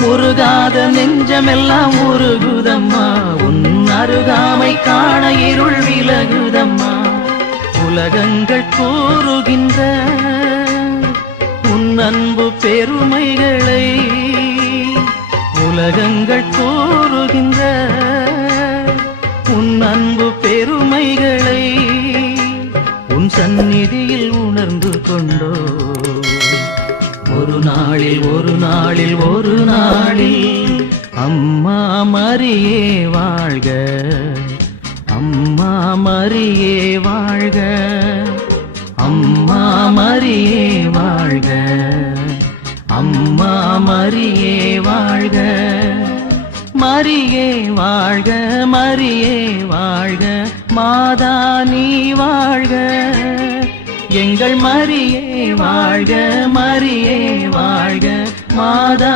முருகாத நெஞ்சமெல்லாம் உருகுதம்மா, உன் அருகாமை காண இருள் விலகுதம்மா. உலகங்கள் கூறுகின்ற உன் அன்பு பெருமைகளை, உலகங்கள் கூறுகின்ற உன் அன்பு பெருமைகளை உன் சந்நிதியில் உணர்ந்து கொண்டோ. ஒரு நாளில் ஒரு நாளில் ஒரு நாளில் அம்மா மரியே வாழ்க, அம்மா மரியே வாழ்க, அம்மா மரியே வாழ்க, அம்மா மரியே வாழ்க. மரியே வாழ்க, மரியே வாழ்க, மாதா நீ வாழ்க. எங்கள் மரியே வாழ்க, மரியே வாழ்க, மாதா